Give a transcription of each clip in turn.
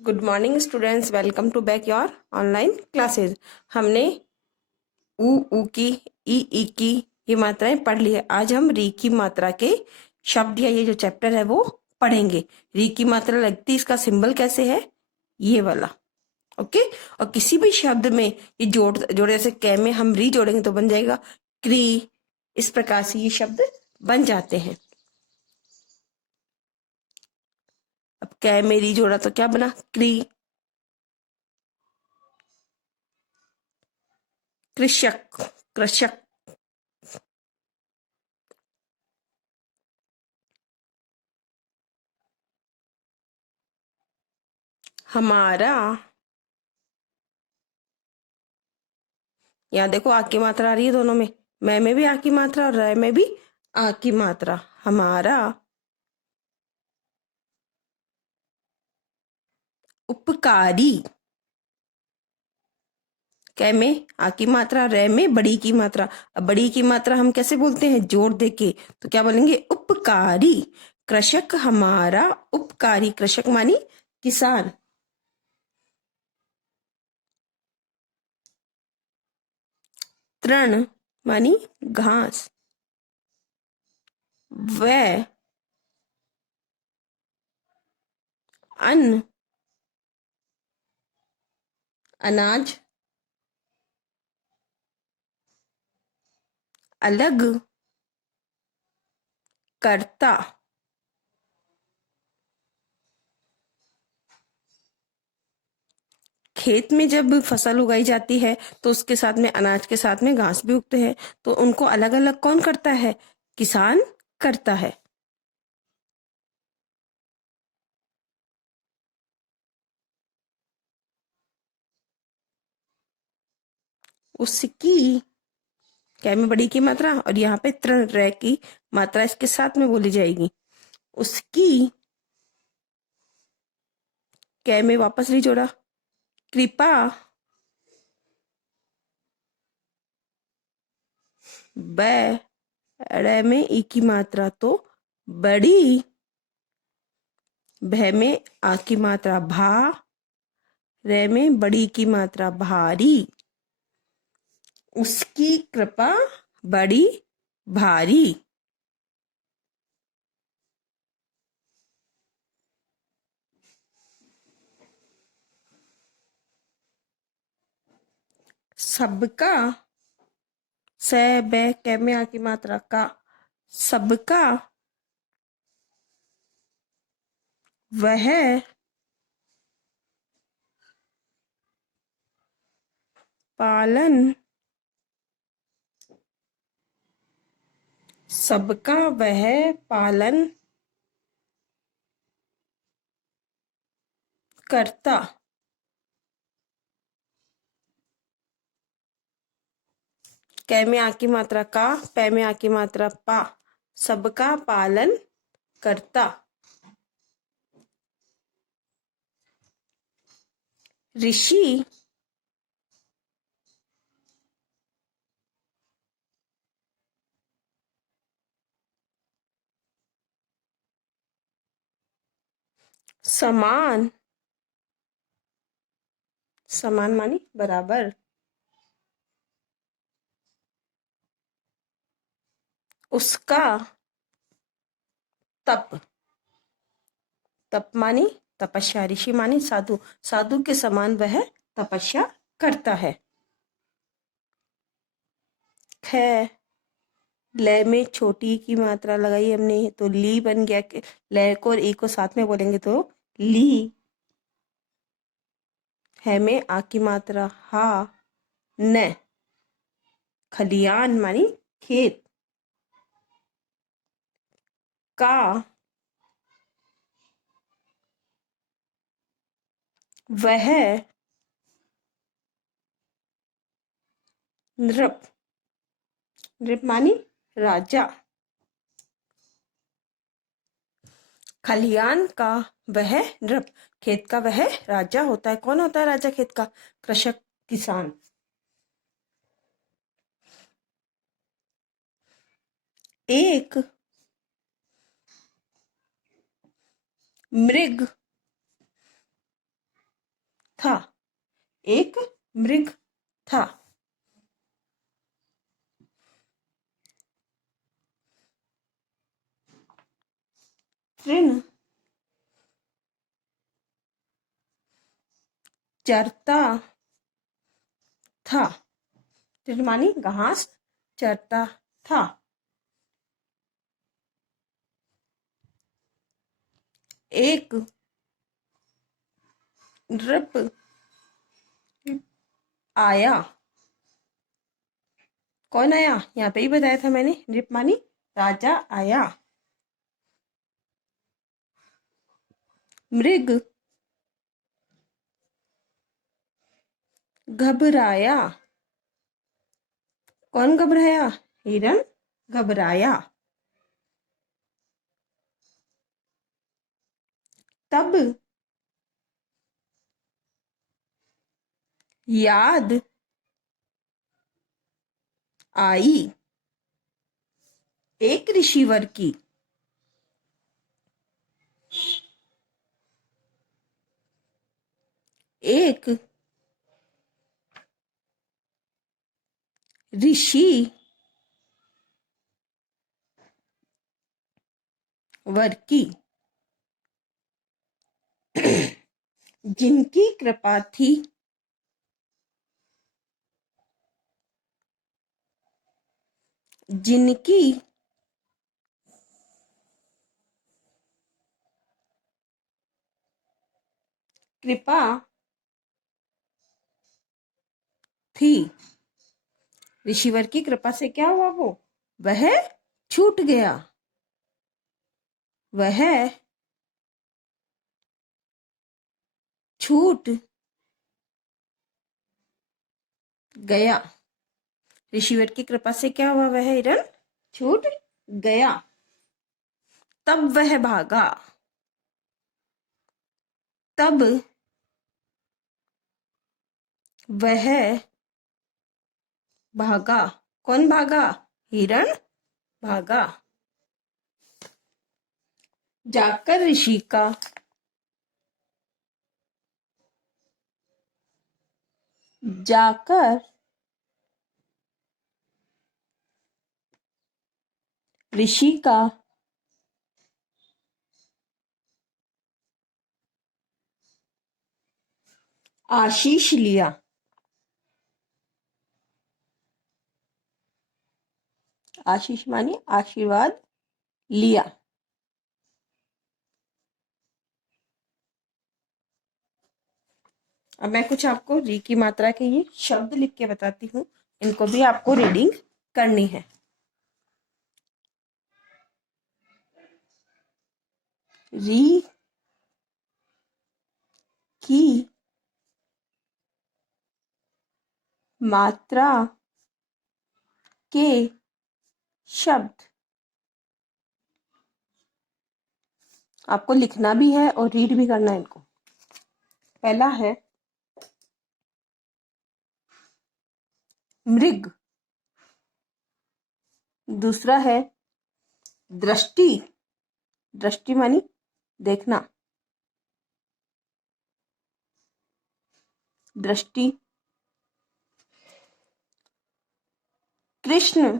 Good morning students, welcome to back your online classes. हमने ऊ की ई की ये मात्राएं पढ़ ली है। आज हम री की मात्रा के शब्द या ये जो चैप्टर है वो पढ़ेंगे। री की मात्रा लगती, इसका सिंबल कैसे है, ये वाला। ओके। और किसी भी शब्द में ये जोड़े, जैसे कै में हम री जोड़ेंगे तो बन जाएगा क्री। इस प्रकार से ये शब्द बन जाते हैं। अब कै में री जोड़ा तो क्या बना, क्री। कृषक, कृषक। हमारा, यहाँ देखो आ की मात्रा आ रही है दोनों में। मैं भी आ की मात्रा और रै में भी आ की मात्रा। हमारा। उपकारी। कै में आ की मात्रा, रै में बड़ी की मात्रा। अब बड़ी की मात्रा हम कैसे बोलते हैं, जोड़ देके, तो क्या बोलेंगे, उपकारी। कृषक हमारा उपकारी। कृषक मानी किसान। तृण मानी घास। वह अन्न, अनाज। अलग, कर्ता। खेत में जब फसल उगाई जाती है तो उसके साथ में, अनाज के साथ में घास भी उगते हैं, तो उनको अलग अलग कौन करता है, किसान करता है। उसकी, क्या में बड़ी की मात्रा और यहाँ पे तृण रै की मात्रा इसके साथ में बोली जाएगी। उसकी, कै में वापस नहीं जोड़ा, कृपा। बै, रै में ई की मात्रा तो बड़ी। भै में आ की मात्रा भा। रै में बड़ी की मात्रा भारी। उसकी कृपा बड़ी भारी। सबका, से बै कै में आ की मात्रा का। सबका। वह पालन। सबका वह पालन करता। कै में आ की मात्रा का, पै में आ की मात्रा पा। सबका पालन करता। ऋषि, समान। समान मानी बराबर। उसका, तप। तप मानी तपस्या। ऋषि मानी साधु। साधु के समान वह तपस्या करता है। ख, लय में छोटी की मात्रा लगाई हमने तो ली बन गया। लय को और ई को साथ में बोलेंगे तो ली। है में आ की मात्रा हा। न, खलियान मानी खेत। का, वह नृप। नृप मानी राजा। खलियान का वह नृप। खेत का वह राजा होता है। कौन होता है राजा खेत का, कृषक, किसान। एक मृग, था। एक मृग था। तृण चरता था। तृण मानी घास चरता था। एक नृप आया। कौन आया? यहाँ पे ही बताया था मैंने, नृप मानी राजा आया। मृग घबराया। कौन घबराया? हिरण घबराया। तब याद आई एक ऋषिवर की। एक ऋषि वर की, जिनकी कृपा थी, जिनकी कृपा थी। ऋषिवर की कृपा से क्या हुआ? वो वह छूट गया। वह छूट गया। ऋषिवर की कृपा से क्या हुआ? वह हिरण छूट गया। तब वह भागा। तब वह भागा। कौन भागा? हिरण भागा। जाकर ऋषि का जाकर ऋषि का आशीष लिया। आशीष माने आशीर्वाद लिया। अब मैं कुछ आपको री की मात्रा के ये शब्द लिख के बताती हूँ, इनको भी आपको रीडिंग करनी है। री की मात्रा के शब्द आपको लिखना भी है और रीड भी करना है इनको। पहला है मृग। दूसरा है दृष्टि। दृष्टि मानी देखना। दृष्टि। कृष्ण।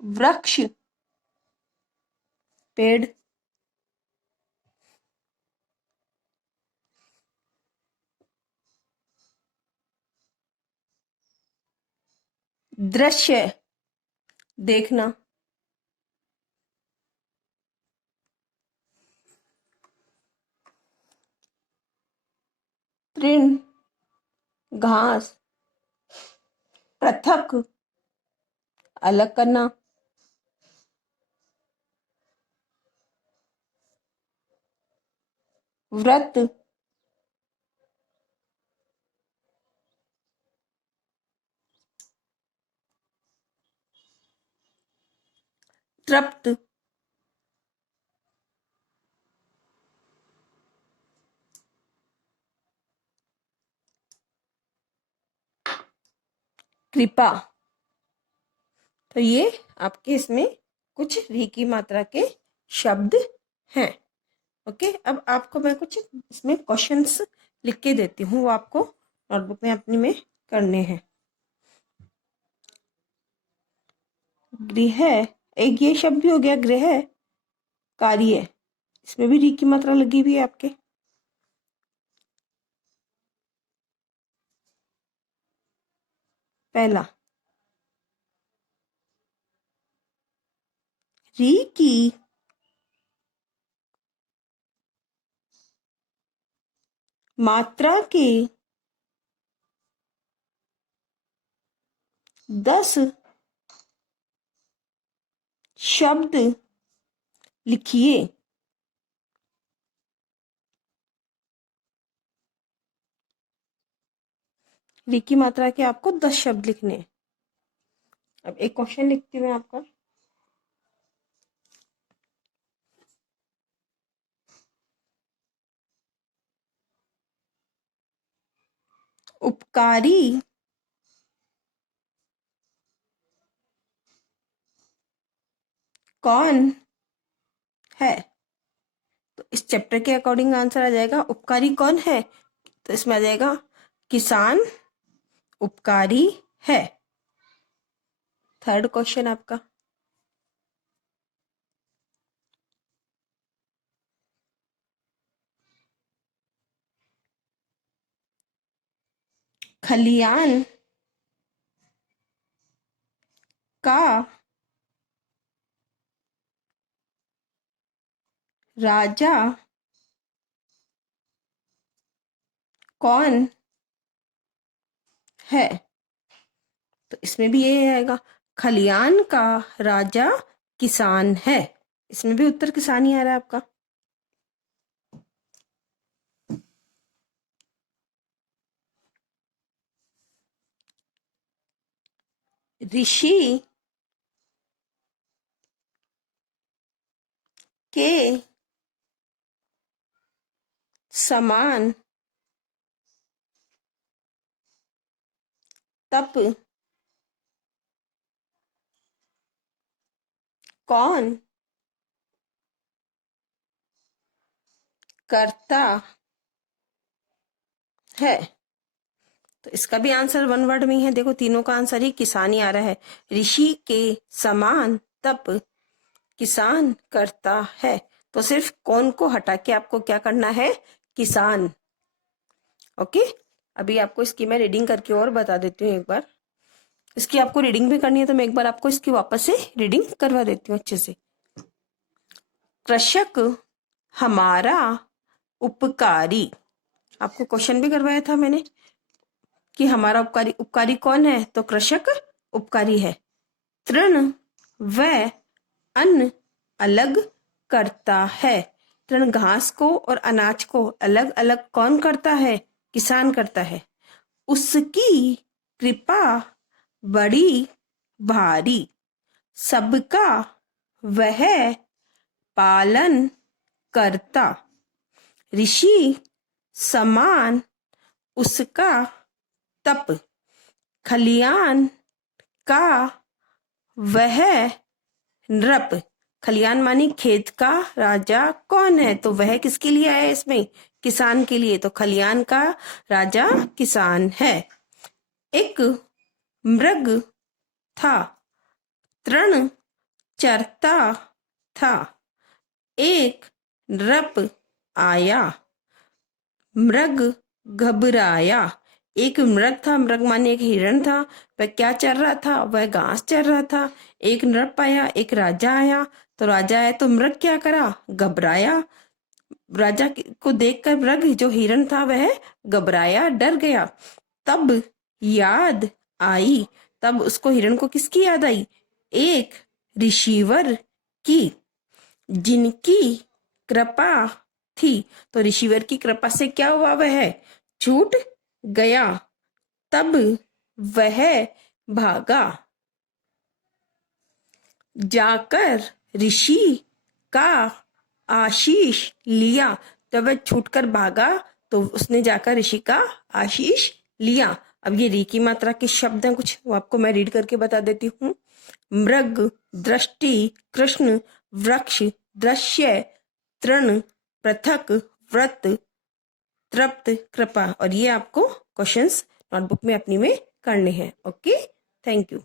वृक्ष पेड़। दृश्य देखना। तृण घास। पृथक अलग करना। व्रत तृप्त। कृपा तो ये आपके इसमें कुछ री की मात्रा के शब्द हैं। ओके, अब आपको मैं कुछ इसमें क्वेश्चंस लिख के देती हूँ, वो आपको नोटबुक में अपनी में करने हैं। गृह, एक ये शब्द भी हो गया गृह कार्य, इसमें भी री की मात्रा लगी हुई है आपके। पहला, री की मात्रा के 10 शब्द लिखिए। री की मात्रा के आपको 10 शब्द लिखने हैं। अब एक क्वेश्चन लिखती हूँ मैं आपका। उपकारी कौन है? तो इस चैप्टर के अकॉर्डिंग आंसर आ जाएगा उपकारी कौन है, तो इसमें आ जाएगा किसान उपकारी है। थर्ड क्वेश्चन आपका, खलियान का राजा कौन है? तो इसमें भी ये आएगा, खलियान का राजा किसान है। इसमें भी उत्तर किसान ही आ रहा है आपका। ऋषि के समान तप कौन करता है? तो इसका भी आंसर वन वर्ड में ही है। देखो तीनों का आंसर ही किसान ही आ रहा है। ऋषि के समान तप किसान करता है, तो सिर्फ कौन को हटा के आपको क्या करना है, किसान। ओके, अभी आपको इसकी मैं रीडिंग करके और बता देती हूँ एक बार। इसकी आपको रीडिंग भी करनी है, तो मैं एक बार आपको इसकी वापस से रीडिंग करवा देती हूँ अच्छे से। कृषक हमारा उपकारी, आपको क्वेश्चन भी करवाया था मैंने कि हमारा उपकारी, उपकारी कौन है, तो कृषक उपकारी है। तृण व अन्न अलग करता है। तृण घास को और अनाज को अलग अलग कौन करता है, किसान करता है। उसकी कृपा बड़ी भारी, सबका वह पालन करता। ऋषि समान उसका तप, खलियान का वह नृप। खलियान मानी खेत का राजा कौन है, तो वह किसके लिए आया इसमें, किसान के लिए। तो खलियान का राजा किसान है। एक मृग था, तृण चरता था, एक नृप आया, मृग घबराया। एक मृग था, मृग माने एक हिरण था, वह क्या चर रहा था, वह घास चर रहा था। एक नृप आया, एक राजा आया, तो राजा आया तो मृग क्या करा, घबराया। राजा को देखकर मृग जो हिरण था वह घबराया, डर गया। तब याद आई, तब उसको हिरण को किसकी याद आई, एक ऋषिवर की, जिनकी कृपा थी। तो ऋषिवर की कृपा से क्या हुआ, वह छूट गया। तब वह भागा, जाकर ऋषि का आशीष लिया। जब वह छूटकर भागा तो उसने जाकर ऋषि का आशीष लिया। अब ये री की मात्रा के शब्द हैं कुछ, वो आपको मैं रीड करके बता देती हूँ। मृग, दृष्टि, कृष्ण, वृक्ष, दृश्य, तृण, पृथक, व्रत, तृप्त, कृपा। और ये आपको क्वेश्चंस नोटबुक में अपनी में करने हैं। Okay, thank you.